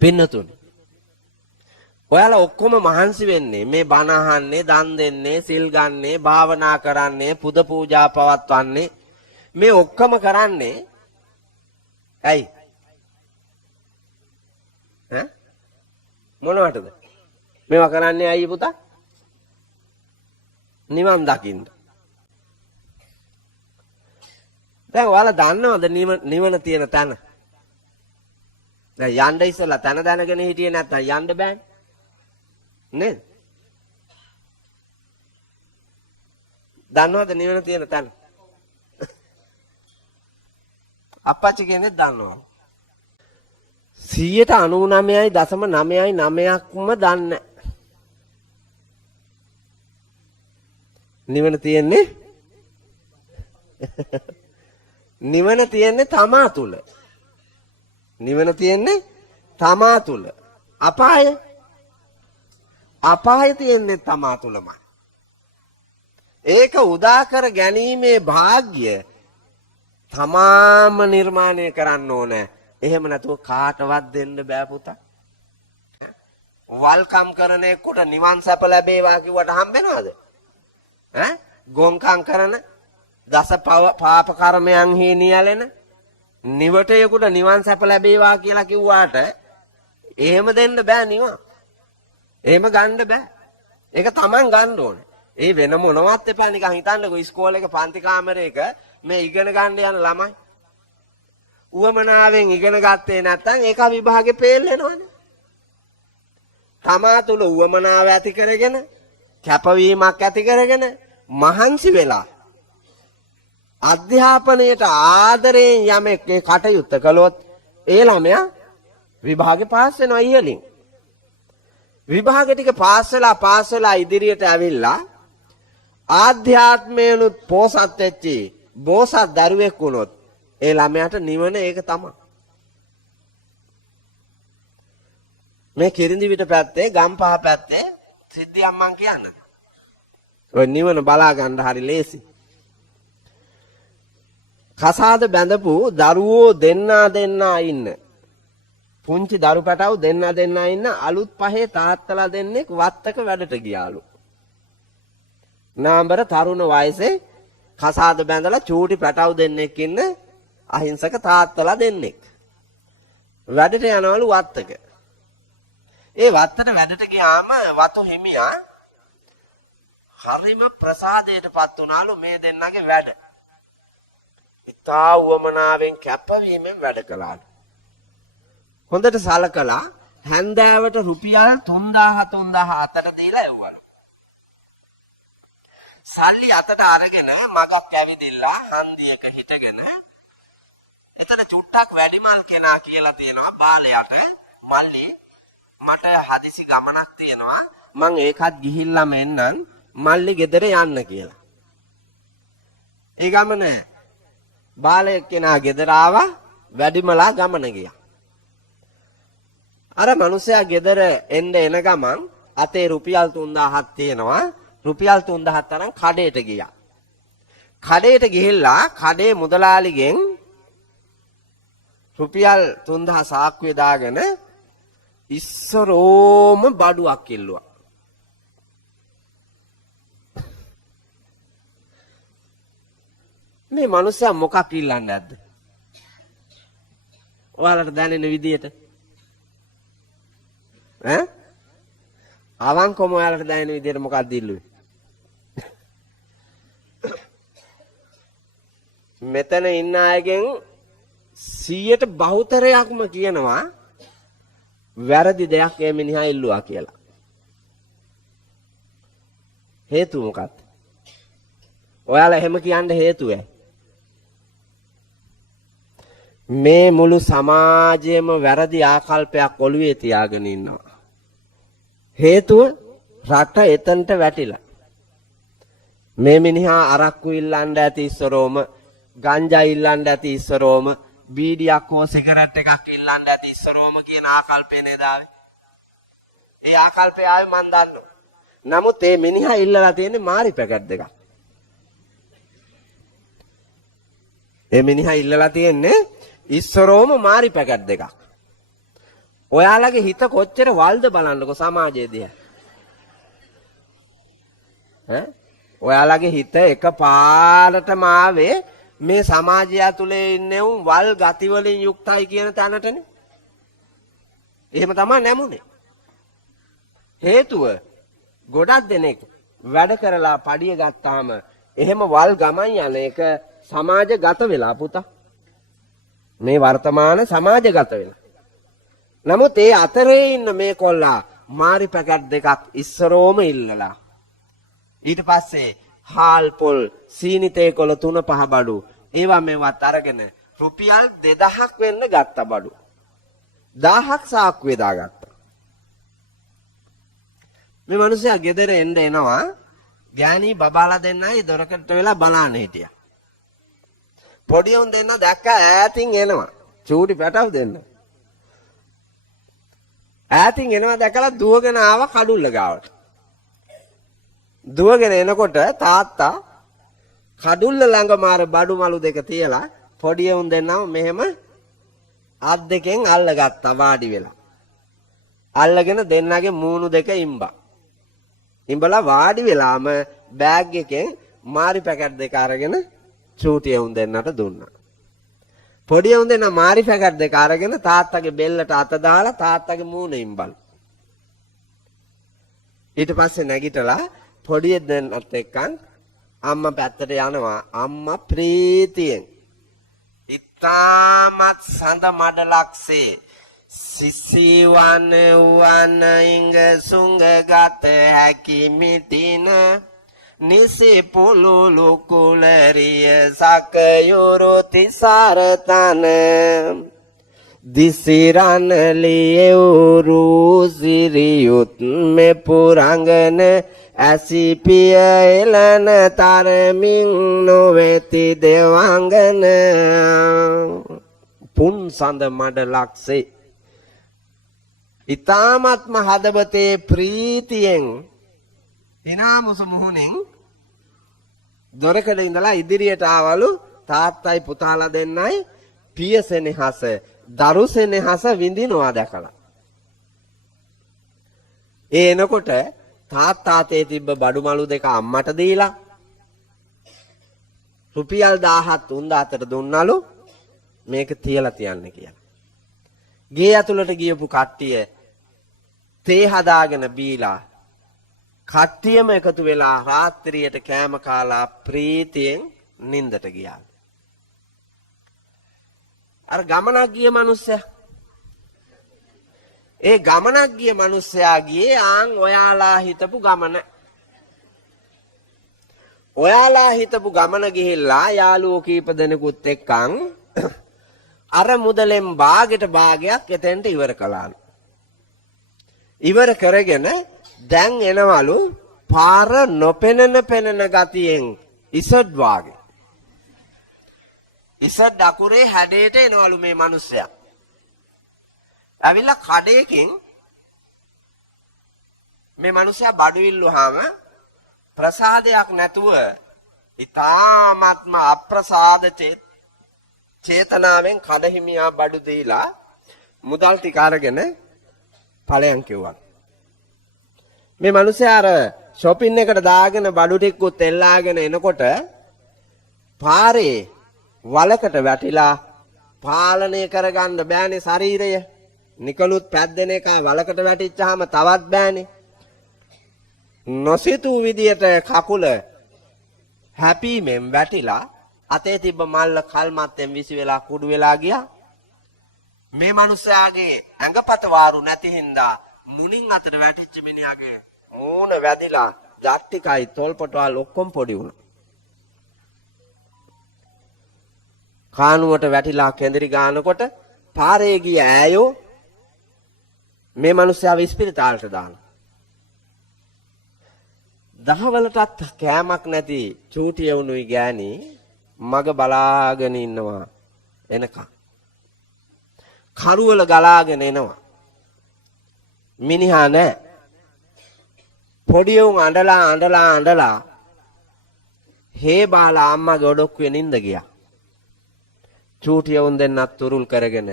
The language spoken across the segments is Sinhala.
පින්නතුනි. ඔයාලා ඔක්කොම මහන්සි වෙන්නේ මේ බණ අහන්නේ, දන් දෙන්නේ, සිල් ගන්නේ, භාවනා කරන්නේ, පුද පූජා පවත්වන්නේ මේ ඔක්කොම කරන්නේ ඇයි? මොනවටද? මේවා කරන්නේ ඇයි පුතා? නිවන් දකින්න. දැන් ඔයාලා දන්නවද නිවන තියෙන තැන? දැන් යන්න ඉස්සෙල්ලා තැන දැනගෙන හිටියේ නැත්නම් යන්න බෑනේ. නේද? දන්නවද නිවන තියෙන තැන? අපච්චි කෙනෙක් දන්නවා. 99.999%ක්ම දන්නේ. නිවන තියෙන්නේ නිවන තියෙන්නේ තමා තුල. නිවන තියෙන්නේ තමා තුල. අපාය තියෙන්නේ තමා තුලමයි. ඒක උදා කර ගැනීමේ වාග්ය තමාම නිර්මාණය කරන්න ඕනේ. එහෙම නැතුව කාටවත් දෙන්න බෑ පුතා. වල්කම් කරන එකට නිවන් සැප ලැබේවා කිව්වට හම්බෙනවද? ගොංකම් කරන දස පාප කර්මයන් හි නියැලෙන නිවටයෙකුට නිවන් සැප ලැබේවා කියලා කිව්වාට එහෙම දෙන්න බෑ නිවන්. එහෙම ගන්න බෑ. ඒක Taman ගන්න ඕනේ. ඒ වෙන මොනවත් එපා නිකන් හිතන්නකෝ ඉස්කෝලේ එක පන්ති කාමරයක මේ ඉගෙන ගන්න යන ළමයි. උවමනාවෙන් ඉගෙන ගත්තේ නැත්නම් ඒක විභාගේ ෆේල් වෙනවනේ. තමා තුල උවමනාව ඇති කරගෙන කැපවීමක් ඇති කරගෙන මහන්සි වෙලා අධ්‍යාපනයට ආදරයෙන් යමෙක් ඒ කටයුත්ත කළොත් ඒ ළමයා විභාගේ පාස් වෙනවා ඉහළින්. විභාග ටික පාස් වෙලා ඉදිරියට ඇවිල්ලා ආධ්‍යාත්මයනුත් පෝසත් වෙච්චි බෝසත් දරුවෙක් වුණොත් ඒ ළමයාට නිවන ඒක තමයි. මේ කිරිඳි විට පැත්තේ ගම්පහ පැත්තේ සිද්ධි අම්මන් කියන්නේ. ඔය නිවන බලා ගන්න හරි ලේසි. කසාද බැඳපු දරුවෝ දෙන්නා ඉන්න. පුංචි දරු පැටවු දෙන්නා ඉන්න අලුත් පහේ තාත්තලා දෙන්නෙක් වත්තක වැඩට ගියාලු. නාඹර තරුණ වයසේ කසාද බැඳලා චූටි පැටවු දෙන්නෙක් ඉන්න අහිංසක තාත්තලා දෙන්නෙක්. වැඩට යනවලු වත්තක. ඒ වත්තට වැඩට ගියාම වතු හිමියා හරිම ප්‍රසාදයටපත් වුණාලු මේ දෙන්නගේ වැඩ. ඉතා උවමනාවෙන් කැපවීමෙන් වැඩ කළාලු. හොඳට සලකලා හැන්දෑවට රුපියල් 3000 දීලා එව්වලු. සල්ලි අතට අරගෙන මගක් ඇවිදිලා හන්දියක හිටගෙන එතන චුට්ටක් වැඩිමල් කෙනා කියලා තියෙනවා බාලයට මල්ලි මට හදිසි ගමනක් තියෙනවා මං ඒකත් ගිහිල්ලාම එන්නම් මල්ලි ගෙදර යන්න කියලා. ඒ ගමන බාලයෙක් කෙනා ගෙදර ආවා වැඩිමලා ගමන ගියා. අර මිනිසයා ගෙදර එන්න එන ගමන් අතේ රුපියල් 3000ක් තියෙනවා. රුපියල් 3000ක් තරම් කඩේට ගියා. කඩේට ගිහිල්ලා කඩේ මුදලාලිගෙන් රුපියල් 3000 සාක්කුවේ දාගෙන ඉස්සරෝම බඩුවක් ඉල්ලුවා. මේ මිනිස්සයා මොකක් ඉල්ලන්නේ නැද්ද? ඔයාලට දැනෙන විදියට අවංකවම ඔයාලට දැනෙන විදියට මොකක්ද ඉල්ලුවේ? මෙතන ඉන්න අයගෙන් 100ට බහුතරයක්ම කියනවා වැරදි දෙයක් ඒ මිනිහා ඉල්ලුවා කියලා. හේතුව මොකක්ද? ඔයාලා එහෙම කියන්න හේතුව මේ මුළු සමාජයේම වැරදි ආකල්පයක් ඔළුවේ තියාගෙන ඉන්නවා. හේතුව රට එතනට වැටිලා. මේ මිනිහා අරක්කු ඉල්ලන්න ඇති ඉස්සරෝම, ගංජා ඉල්ලන්න ඇති ඉස්සරෝම, බීඩියක් හෝ සිගරට් එකක් ඉල්ලන්න ඇති ඉස්සරෝම කියන ආකල්පේ නේද ආවේ. ඒ ආකල්පය ආවේ මන් දන්නවා. නමුත් මේ මිනිහා ඉල්ලලා තියෙන්නේ මාරි පැකට් දෙකක්. මේ මිනිහා ඉල්ලලා තියෙන්නේ ඉස්සරෝම මාරි පැකට් දෙකක්. ඔයාලගේ හිත කොච්චර වල්ද බලන්නකො සමාජයේ දිහා. ඔයාලගේ හිත එකපාරටම ආවේ මේ සමාජය තුලේ ඉන්නේ උන් වල් ගති වලින් යුක්තයි කියන තැනටනේ. එහෙම තමයි නැමුනේ. හේතුව ගොඩක් දෙනෙක් වැඩ කරලා පඩිය ගත්තාම එහෙම වල් ගමන් යන එක සමාජගත වෙලා පුතා. මේ වර්තමාන සමාජගත වෙලා. නමුත් ඒ අතරේ ඉන්න මේ කොල්ලා මාරි පැකට් දෙකක් ඉස්සරෝම ඉල්ලලා. ඊට පස්සේ හාල් පොල් සීනි තේ කොළ 3-5 බඩු ඒවා මේවත් අරගෙන රුපියල් 2000ක් වෙන්න ගත්ත බඩු 1000ක් සාක්කුවේ දාගත්තා. මේ මිනිස්සයා ගෙදර එනවා ගෑණි බබාලා දෙන්නයි දොරකට වෙලා බලන්න හිටියා. පොඩි උන් දෙන්න දැක්ක ඈතින් එනවා. චූටි පැටව දෙන්න. ඈතින් එනවා දැකලා දුවගෙන ආවා කඩුල්ල ගාවට. දුවගෙන එනකොට තාත්තා කඩුල්ල ළඟ මාර බඩු මලු දෙක තියලා පොඩි උන් දෙන්නම මෙහෙම අත් දෙකෙන් අල්ලගත්තා වාඩි වෙලා. අල්ලගෙන දෙන්නගේ මූණු දෙක ඉම්බා. ඉම්බලා වාඩි වෙලාම බෑග් එකෙන් මාරි පැකට් දෙක අරගෙන චූටි උන් දෙන්නට දුන්නා. පොඩි උන් දෙන්න මාරි පැකට් දෙක අරගෙන තාත්තගේ බෙල්ලට අත දාලා තාත්තගේ මූණ ඉම්බල්. ඊට පස්සේ නැගිටලා පොඩි දෙන්නත් එක්කන් අම්මා පැත්තට යනවා. අම්මා ප්‍රීතියෙන් ඉතාමත් සඳ මඩලක්සේ සිසිවන වන ඉංග සුංග ගත හැකි මිටින නිසි පුලුලු කුලරිය සකයුරු තිසරතන දිසිරන ලියවුරු සිරියුත් මෙ පුරංගන ඇසිපිය එලන තරමින් නොවෙති දෙවංගන පුන් සඳ මඩලක්සේ ඉතාමත්ම හදවතේ ප්‍රීතියෙන් හිනාමුසු මුහුණෙන් දොරකඩ ඉඳලා ඉදිරියට ආවලු තාත්තයි පුතාලා දෙන්නයි පියසෙනෙහස දරුසෙනෙහස විඳිනවා දැකලා. ඒ එනකොට තාත්තාතේ තිබ්බ බඩු මලු දෙක අම්මට දීලා රුපියල් 1000ක් උන් දාතට දුන්නලු මේක තියලා තියන්න කියලා. ගේ ඇතුළට ගියපු කට්ටිය තේ හදාගෙන බීලා කට්ටියම එකතු වෙලා රාත්‍රියට කෑම කාලා ප්‍රීතියෙන් නිින්දට ගියා. අර ගමනක් ගිය මිනිස්සයා ඒ ගමනක් ගිය මිනිස්සයා ගියේ ආන් ඔයාලා හිතපු ගමන. ඔයාලා හිතපු ගමන ගිහිල්ලා යාළුවෝ කීප දෙනෙකුත් එක්කන් අර මුදලෙන් භාගයට භාගයක් එතෙන්ට ඉවර කළාලු. ඉවර කරගෙන දැන් එනවලු පාර නොපෙනෙන පෙනෙන ගතියෙන් ඉසඩ් වාගේ. ඉසඩ් අකුරේ හැඩයට එනවලු මේ මිනිස්සයා. ඇවිල්ලා කඩේකින් මේ මිනිස්සයා බඩු ඉල්ලුවාම ප්‍රසාදයක් නැතුව ඊ타ත්ම අප්‍රසාද චේතනාවෙන් කඩහිමියා බඩු දීලා මුදල් ටික අරගෙන ඵලයන් කිව්වා. මේ මිනිස්සයා අර shopping එකට දාගෙන බඩු ටිකකුත් එල්ලාගෙන එනකොට පාරේ වලකට වැටිලා පාලනය කරගන්න බෑනේ ශරීරය. නිකලුත් පැද්දෙන එකයි වලකට වැටිච්චාම තවත් බෑනේ. නොසිතූ විදියට කකුල හැපීමෙන් වැටිලා අතේ තිබ්බ මල්ල කල්මත්තෙන් විසි වෙලා කුඩු වෙලා ගියා. මේ මිනිස්යාගේ ඇඟපත වාරු නැති හින්දා මුණින් අතට වැටිච්ච මිනිහාගේ මූණ වැදිලා ජට්ටිකයි තොල්පටවල් ඔක්කොම පොඩි වුණා. කානුවට වැටිලා කෙඳිරි ගානකොට පාරේ ගිය ඈයෝ මේ මිනිස්යාව ඉස්පිරිතාලට දානවා. දහවලටත් කෑමක් නැති චූටි යවුනුයි ගෑණි මග බලාගෙන ඉන්නවා එනකන්. කරුවල ගලාගෙන එනවා. මිනිහා නැහැ. පොඩි උන් අඬලා හේ බාලා අම්මගේ ඔඩොක්කුවේ නින්ද ගියා. චූටි උන් දෙන්නත් තුරුල් කරගෙන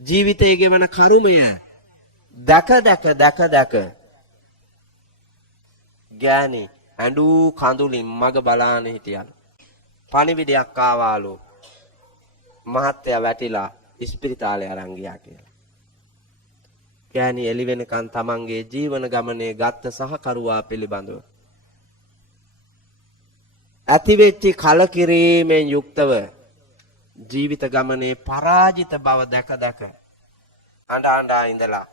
ජීවිතයේ ගෙවන කරුමය දැක ගෑණි ඇඬු කඳුලින් මග බලාන හිටියලු. පණිවිඩයක් ආවාලු. මහත්තයා වැටිලා ඉස්පිරිතාලේ අරන් ගියා කියලා. ගෑණි එළි වෙනකන් තමන්ගේ ජීවන ගමනේ ගත්ත සහකරුවා පිළිබඳව ඇතිවෙච්ච කලකිරීමෙන් යුක්තව ජීවිත ගමනේ පරාජිත බව දැක අඬා ඉඳලා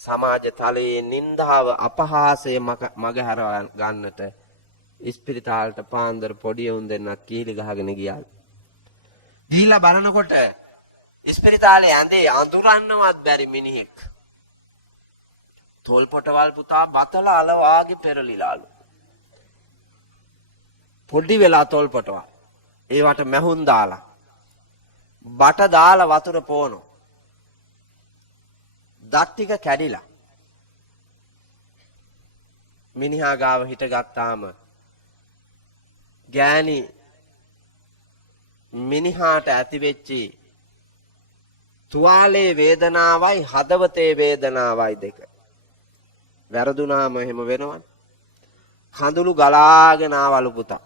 සමාජ තලයේ නින්දාව අපහාසය මගහැර ගන්නට ඉස්පිරිතාලට පාන්දර පොඩි උන් දෙන්නත් කීලි ගහගෙන ගියා. ගිහිල්ලා බලනකොට ඉස්පිරිතාලේ ඇඳේ අඳුරන්නවත් බැරි මිනිහෙක්. තොල් පොටවල් පුතා බතලා අල වාගේ පෙරලිලාලු. පොඩි වෙලා තොල් පොටවල්. ඒවට මැහුන් දාලා බට දාලා වතුර පොවනවා. දත් ටික කැඩිලා. මිනිහා ගාව හිටගත්තාම ගෑණි මිනිහාට ඇතිවෙච්චි තුවාලේ වේදනාවයි හදවතේ වේදනාවයි දෙක වැරදුනාම එහෙම වෙනවනේ. කඳුළු ගලාගෙන ආවලු පුතා.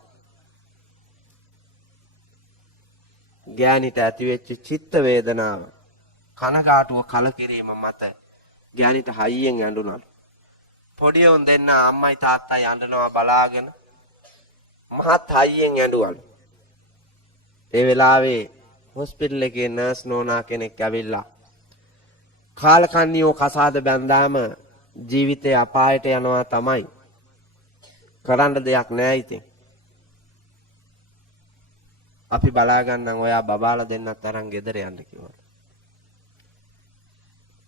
ගෑණිට ඇතිවෙච්ච චිත්ත වේදනාව කනගාටුව කලකිරීම මත ගෑණිට හයියෙන් ඇඬුණා. පොඩි උන් දෙන්න අම්මයි තාත්තයි අඬනවා බලාගෙන මහත් හයියෙන් ඇඬුවලු. ඒ වෙලාවේ හොස්පිටල් එකේ නර්ස් නෝනා කෙනෙක් ඇවිල්ලා කාලකන්නියෝ කසාද බැන්දාම ජීවිතේ අපායට යනවා තමයි. කරන්න දෙයක් නෑ ඉතින්. අපි බලා ගන්නම් ඔයා බබාලා දෙන්නත් අරන් ගෙදර යන්න කිව්වා.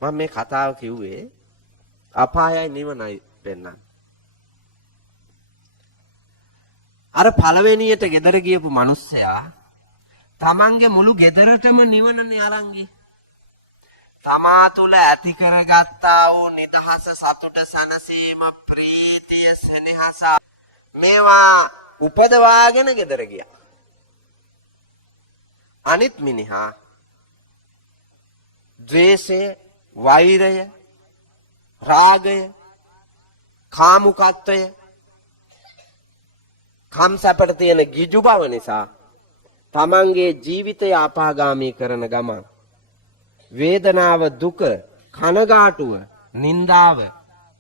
මම මේ කතාව කිව්වේ අපායයි නිවනයි පෙන්නන්න. අර පළවෙනියට ගෙදර ගියපු මිනිස්සයා තමන්ගේ මුළු ගෙදරටම නිවනනේ අරන් ගියේ. තමා තුල ඇති කරගත්තා වූ නිදහස, සතුට, සනසීම, ප්‍රීතිය, සෙනෙහස මේවා උපදවාගෙන ගෙදර ගියා. අනිත් මිනිහා ද්වේෂය, වෛරය, රාගය, කාමුකත්වය, කම්සපට තියෙන ගිජු බව නිසා තමන්ගේ ජීවිතය අපාගාමී කරන ගමන් වේදනාව, දුක, කනගාටුව, නින්දාව,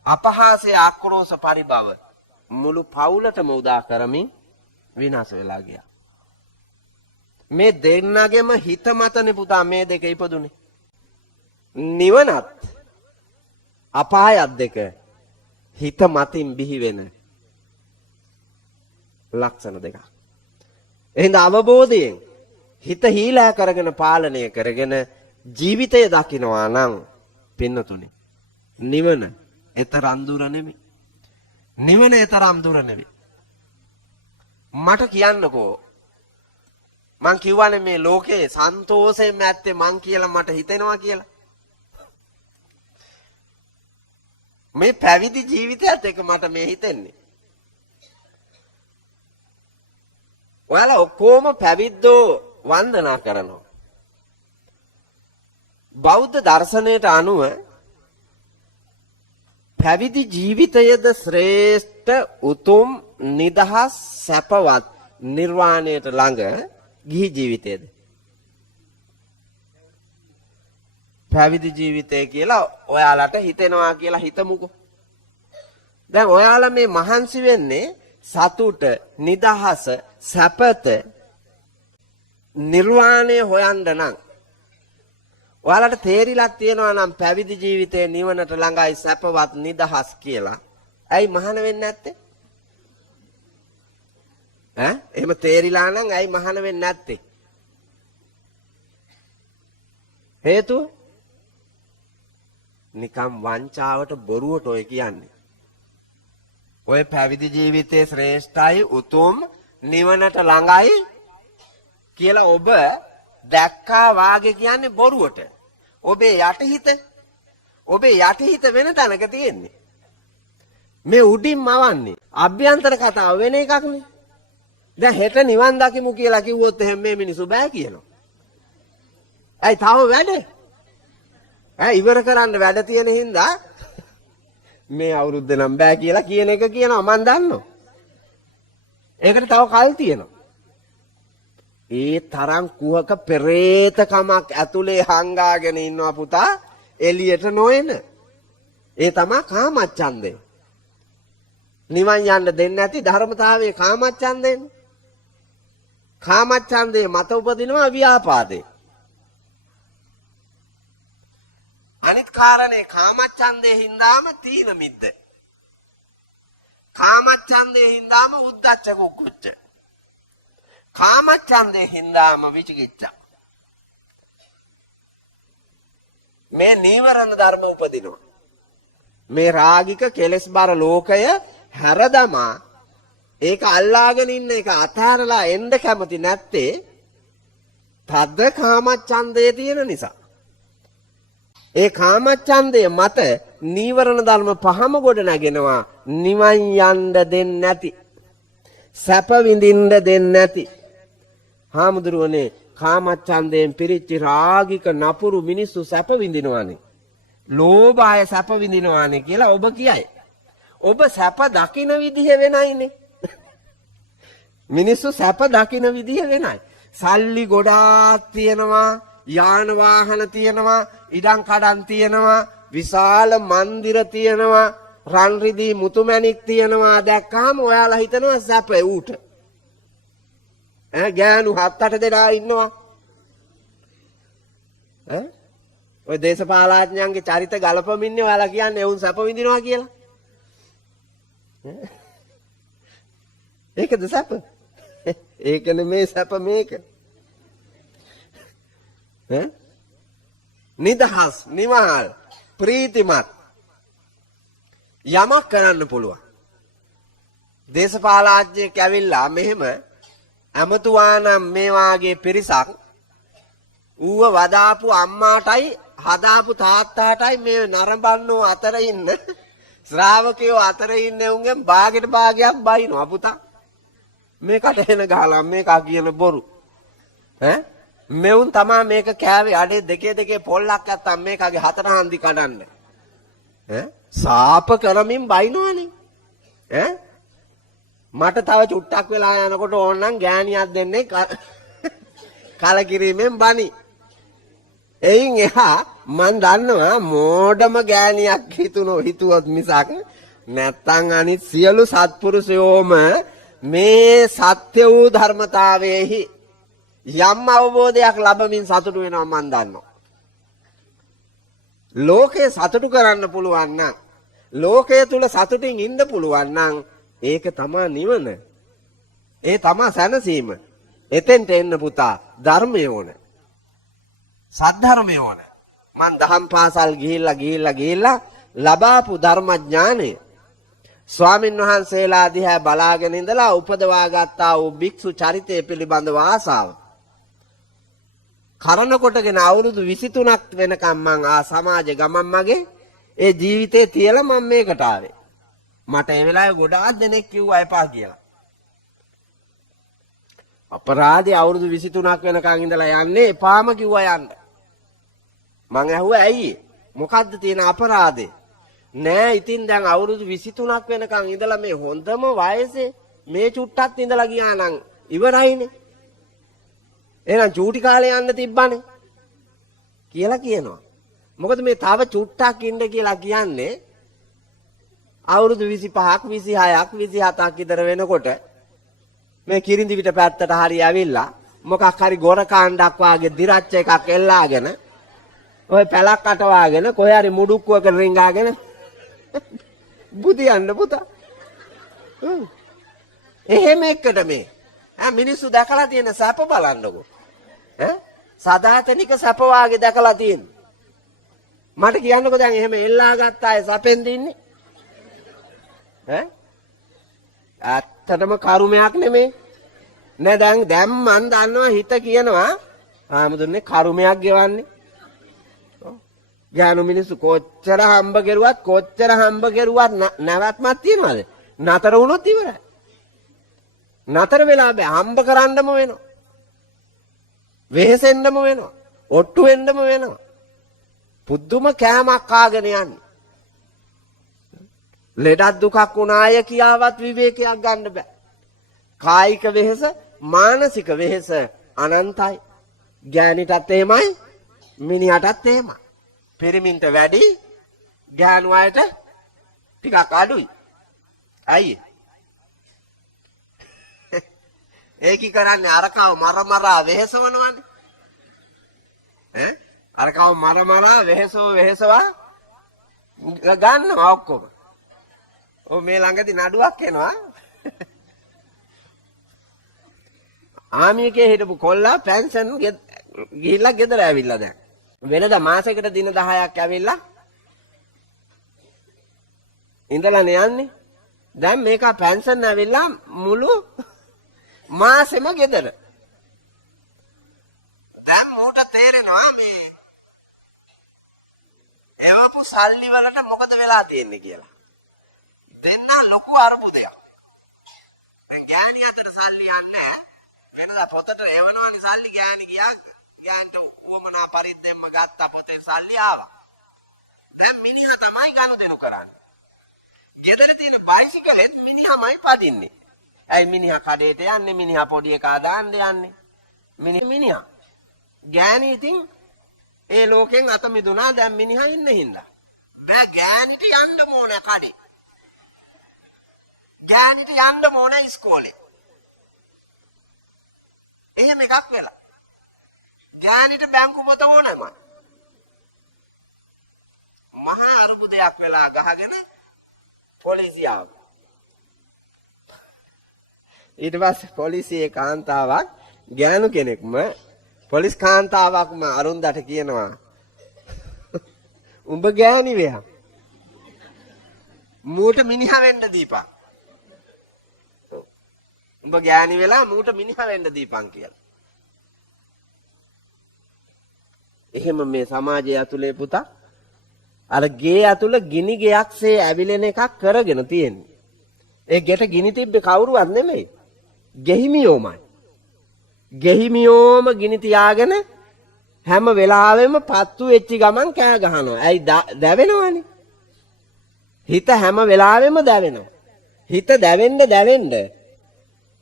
අපහාසය, ආක්‍රෝෂ පරිභව මුළු පවුලටම උදා කරමින් විනාශ වෙලා ගියා. මේ දෙන්නගෙම හිත මතනේ පුතා මේ දෙක ඉපදුනේ. නිවනත් අපායත් දෙක හිත මතින් බිහි වෙන ලක්ෂණ දෙකක්. එහෙනම් අවබෝධයෙන් හිත හීලා කරගෙන පාලනය කරගෙන ජීවිතය දකිනවා නම් පින්නතුනේ නිවන එතරම් දුර නෙමෙයි. නිවන එතරම් දුර නෙමෙයි. මට කියන්නකෝ මං කියවනේ මේ ලෝකේ සන්තෝෂයෙන් නැත්තේ මං කියලා මට හිතෙනවා කියලා. මේ පැවිදි ජීවිතයත් එක්ක මට මේ හිතෙන්නේ. ඔයාලා ඔක්කොම පැවිද්දෝ වන්දනා කරනවා. බෞද්ධ දර්ශනයට අනුව පැවිදි ජීවිතයද ශ්‍රේෂ්ඨ උතුම් නිදහස් සැපවත් නිර්වාණයට ළඟ ගිහි ජීවිතයද? පැවිදි ජීවිතය කියලා ඔයාලට හිතෙනවා කියලා හිතමුකෝ. දැන් ඔයාලා මේ මහන්සි වෙන්නේ සතුට, නිදහස, සැපත, නිර්වාණය හොයන්න නම් ඔයාලට තේරිලා තියෙනවා නම් පැවිදි ජීවිතේ නිවනට ළඟයි සැපවත් නිදහස් කියලා. ඇයි මහාන වෙන්නේ නැත්තේ? එහෙම තේරිලා නම් ඇයි මහාන වෙන්නේ නැත්තේ? හේතුව නිකම් වංචාවට බොරුවට ඔය කියන්නේ. ඔය පැවිදි ජීවිතයේ ශ්‍රේෂ්ඨයි උතුම් නිවනට ළඟයි කියලා ඔබ දැක්කා වාගේ කියන්නේ බොරුවට. ඔබේ යටිහිත වෙන තැනක තියෙන්නේ. මේ උඩින් මවන්නේ අභ්‍යන්තර කතාව වෙන එකක් නේ. දැන් හෙට නිවන් දකිමු කියලා කිව්වොත් එහෙනම් මේ මිනිස්සු බෑ කියනවා. ඇයි තාම වැඩ? ඉවර කරන්න වැඩ තියෙන හින්දා මේ අවුරුද්ද නම් බෑ කියලා කියන එක කියනවා මම දන්නවා. ඒකට තව කල් තියෙනවා. ඒ තරම් කුහක පෙරේතකමක් ඇතුලේ හංගාගෙන ඉන්නවා පුතා එළියට නොඑන. ඒ තමයි කාමච්ඡන්දේ. නිවන් යන්න දෙන්නේ නැති ධර්මතාවයේ කාමච්ඡන්දේ. කාමච්ඡන්දේ මත උපදිනවා ව්‍යාපාදේ. අනිත් කාරණේ කාමච්ඡන්දේ හින්දාම තීන මිද්ද. කාමච්ඡන්දේ හින්දාම උද්ධච්ච කුක්කුච්ච. කාමච්ඡන්දේ හින්දාම විචිකිච්ඡා. මේ නීවරණ ධර්ම උපදිනවා. මේ රාගික කෙලෙස් බර ලෝකය හැරදමා ඒක අල්ලාගෙන ඉන්න එක අතහැරලා එන්න කැමති නැත්තේ තද කාමච්ඡන්දේ තියෙන නිසා. ඒ කාමච්ඡන්දේ මත නීවරණ ධර්ම පහම ගොඩ නැගෙනවා නිවන් යන්න දෙන්නේ නැති. සැප විඳින්න දෙන්නේ නැති. හාමුදුරුවනේ කාමච්ඡන්දයෙන් පිරිච්ච රාගික නපුරු මිනිස්සු සැප විඳිනවානේ. ලෝභය සැප විඳිනවානේ කියලා ඔබ කියයි. ඔබ සැප දකින විදිහ වෙනයිනේ. මිනිස්සු සැප දකින විදිහ වෙනයි. සල්ලි ගොඩාක් තියෙනවා, යාන වාහන තියෙනවා, ඉඩම් කඩම් තියෙනවා, විශාල මන්දිර තියෙනවා, රන් රිදී මුතුමැණික් තියෙනවා දැක්කම ඔයාලා හිතනවා සැප ඌට. ගෑනු 7-8 දෙනා ඉන්නවා. ඔය දේශපාලඥයන්ගේ චරිත ගලපමින්නේ ඔයාලා කියන්නේ වුන් සැප විඳිනවා කියලා. ඒකද සැප? ඒක නෙමේ සැප මේක. නිදහස්, නිවහල්, ප්‍රීතිමත් යමක් කරන්න පුළුවන්. දේශපාලඥයෙක් ඇවිල්ලා මෙහෙම ඇමතුවානම් මේ වාගේ පිරිසක් ඌව වදාපු අම්මාටයි හදාපු තාත්තාටයි මේ නරඹන්නෝ අතර ඉන්න ශ්‍රාවකයෝ අතර ඉන්න උන්ගෙන් භාගයට භාගයක් බයිනවා පුතා. මේකට එන ගහලා මේකා කියන බොරු. මෙවුන් තමා මේක කෑවේ අඩේ දෙකේ පොල්ලක් නැත්තම් මේකගේ හතර හන්දි කඩන්න. සාප කරමින් බයිනවනේ. මට තව චුට්ටක් වෙලා යනකොට ඕනනම් ගෑණියක් දෙන්නේ කලකිරීමෙන් බනි. එයින් එහා මන් දන්නවා මෝඩම ගෑණියක් හිතුවොත් මිසක් නැත්තම් අනිත් සියලු සත්පුරුෂයෝම මේ සත්‍ය වූ ධර්මතාවයේහි යම් අවබෝධයක් ලැබමින් සතුටු වෙනවා මන් දන්නවා. ලෝකේ සතුටු කරන්න පුළුවන් නම්, ලෝකයේ තුල සතුටින් ඉන්න පුළුවන් නම් ඒක තමයි නිවන. ඒ තමයි සැනසීම. එතෙන්ට එන්න පුතා ධර්මය ඕන. සද්ධර්මය ඕන. මං දහම් පාසල් ගිහිල්ලා ලබාපු ධර්මඥානය ස්වාමින් වහන්සේලා දිහා බලාගෙන ඉඳලා උපදවා ගත්තා වූ භික්ෂු චරිතය පිළිබඳව ආසාව. කරන කොටගෙන අවුරුදු 23ක් වෙනකම් මං සමාජ ගමන් මගේ ඒ ජීවිතේ තියලා මම මේකට ආවේ. මට ඒ වෙලාවේ ගොඩාක් දෙනෙක් කිව්වා එපා කියලා. අපරාධي අවුරුදු 23ක් වෙනකන් ඉඳලා යන්නේ එපාම කිව්වා යන්න. මං ඇහුවා ඇයි? මොකද්ද තියෙන අපරාධේ? නෑ ඉතින් දැන් අවුරුදු 23ක් වෙනකන් ඉඳලා මේ හොඳම වයසේ මේ චුට්ටක් ඉඳලා ගියා නම් ඉවරයිනේ. එහෙනම් චූටි කාලේ යන්න තිබ්බනේ කියලා කියනවා. මොකද මේ තව චුට්ටක් ඉන්න කියලා කියන්නේ අවුරුදු 25ක් 26ක් 27ක් විතර වෙනකොට මේ කිරිඳි විට පැත්තට හරි ඇවිල්ලා මොකක් හරි ගොර කාණ්ඩක් වාගේ දිරච්ච එකක් එල්ලාගෙන ඔය පැලක් අටවාගෙන කොහේ හරි මුඩුක්කුවක රිංගාගෙන බුදියන්න පුතා. එහෙම එක්කට මේ මිනිස්සු දැකලා තියෙන සැප බලන්නකෝ. සදාතනික සැප වාගේ දැකලා තියෙන. මට කියන්නකෝ දැන් එහෙම එල්ලා ගත්ත අය සැපෙන් දින්නේ. ඇත්තටම කරුමයක් නෙමේ. නෑ දැන් මන් දන්නවා හිත කියනවා ආමුදුන්නේ කරුමයක් ගෙවන්නේ. ගානු මිනිස්සු කොච්චර හම්බ කෙරුවත් නැවත්මක් තියනවාද? නතර වුණොත් ඉවරයි. නතර වෙලා බෑ හම්බ කරන්නම වෙනවා. වෙහෙසෙන්නම වෙනවා. ඔට්ටු වෙන්නම වෙනවා. පුදුම කෑමක් කාගෙන යන්නේ. ලෙඩක් දුකක් වුණාය කියාවත් විවේකයක් ගන්න බෑ. කායික වෙහෙස, මානසික වෙහෙස අනන්තයි. ගෑනිටත් එහෙමයි, මිනිහටත් එහෙමයි. පිරිමින්ට වැඩි, ගෑනු අයට ටිකක් අඩුයි. අයියේ. ඒකි කරන්නේ අරකව මරමරා වෙහෙසවනවනේ. අරකව මරමරා වෙහෙසවා ගන්නවා ඔක්කොම. ඔව් මේ ළඟදී නඩුවක් එනවා. ආමියකේ හිටපු කොල්ලා පෙන්ෂන් ගිහිල්ලා ගෙදර ඇවිල්ලා දැන්. වෙනදා මාසෙකට දින 10ක් ඇවිල්ලා ඉඳලා යන්නේ. දැන් මේක පෙන්ෂන් ඇවිල්ලා මුළු මාසෙම ගෙදර. දැන් මූට තේරෙනවා මේ එවපු සල්ලි වලට මොකද වෙලා තියෙන්නේ කියලා. දෙන්න ලොකු අරුබුදයක්. දැන් ගෑණි අතට සල්ලි යන්නේ වෙනදා පොතට එවනවනේ සල්ලි ගෑණි ගියා. ගෑන්ට උවමනා පරිද්දෙන්ම ගත්ත පොතේ සල්ලි ආවා. දැන් මිනිහා තමයි ගනුදෙනු කරන්නේ. ගෙදර තියෙන බයිසිකලෙත් මිනිහාමයි පදින්නේ. ඇයි මිනිහා කඩේට යන්නේ? මිනිහා පොඩි එකා දාන්න යන්නේ. මිනිහා. ගෑණි ඉතින් ඒ ලෝකෙන් අත මිදුණා. දැන් මිනිහා ඉන්නේ හින්දා. බෑ ගෑණිට යන්න ඕන කඩේ. ගෑණිට යන්න ඕන ඉස්කෝලේ. එහෙම එකක් වෙලා. ගෑණිට බැංකු පොත ඕනම. මහා අරුබුදයක් වෙලා ගහගෙන පොලිසිය ආවා. ඊට පස්සේ පොලිසියේ කාන්තාවක් ගෑනු කෙනෙක්ම පොලිස් කාන්තාවක්ම අරුන්දට කියනවා උඹ ගෑණි වෙහා. මූට මිනිහා වෙන්න දීපන්. උඹ ගෑණි වෙලා මූට මිනිහා වෙන්න දීපන් කියලා. එහෙම මේ සමාජය ඇතුලේ පුතා අර ගේ ඇතුළ ගිනි ගයක්සේ ඇවිලෙන එකක් කරගෙන තියෙන්නේ. ඒ ගෙට ගිනි තිබ්බේ කවුරුවත් නෙමෙයි. ගෙහිමියෝමයි. ගෙහිමියෝම ගිනි තියාගෙන හැම වෙලාවෙම පත්තු වෙච්ච ගමන් කෑ ගහනවා. ඇයි දැවෙනවනේ. හිත හැම වෙලාවෙම දැවෙනවා. හිත දැවෙන්න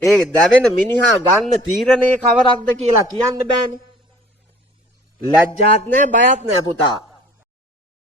ඒ දැවෙන මිනිහා ගන්න තීරණේ කවරක්ද කියලා කියන්න බෑනේ. ලැජ්ජාත් නැහැ බයත් නැහැ පුතා.